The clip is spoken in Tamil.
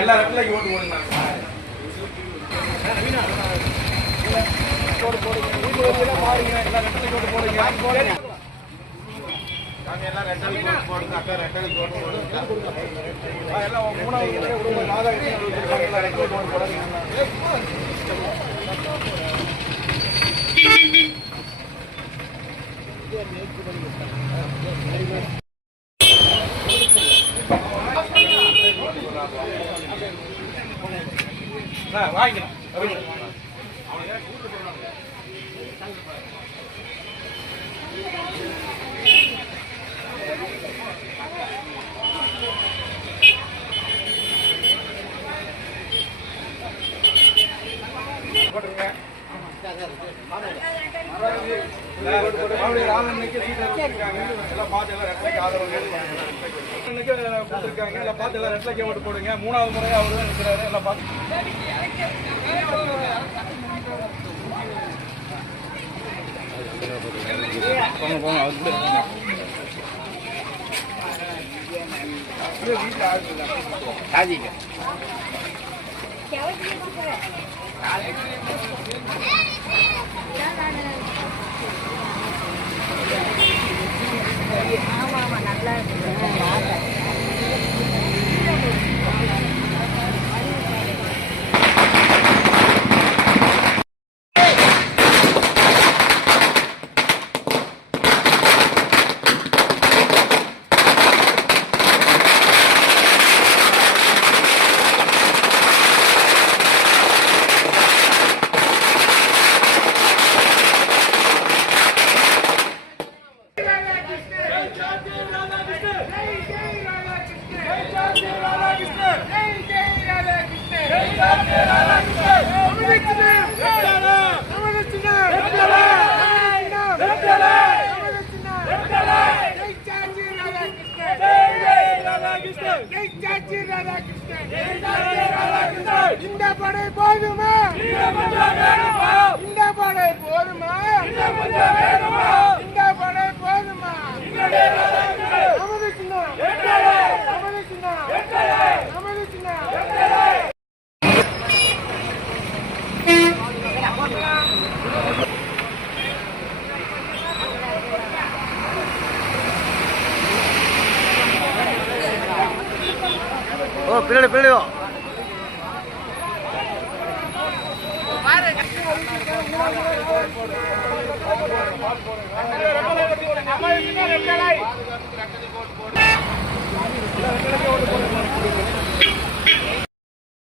எல்லா ரெட்டிலைக்கு ஓட்டு போடுங்க. வீட்டு பாருங்க, எல்லா ரெட்டிலைக்கு ஓட்டு போடுங்க. எல்லாம் ரெட்டலுக்கு ஓட்டு போடுங்க. அக்கா ரெட்டலுக்கு ஓட்டு போடுங்க. எல்லாம் மூணாவது ராதாகிருஷ்ணன் போடுங்க. வாங்கிக்கலாம். போடுங்க. மூணாவது முறையா அவரு தான் நிற்கிறாரு. எல்லாம் பார்த்து ஆமா ஆமா நல்லா இருக்கு. இந்த படை போதுமா? இந்த படை போதுமா? இந்த படை போதுமா? நமது சின்னம், நமது சின்னம், நமது சின்னம். ஓ பின்னாடி பின்னாடி பால் போடுங்க.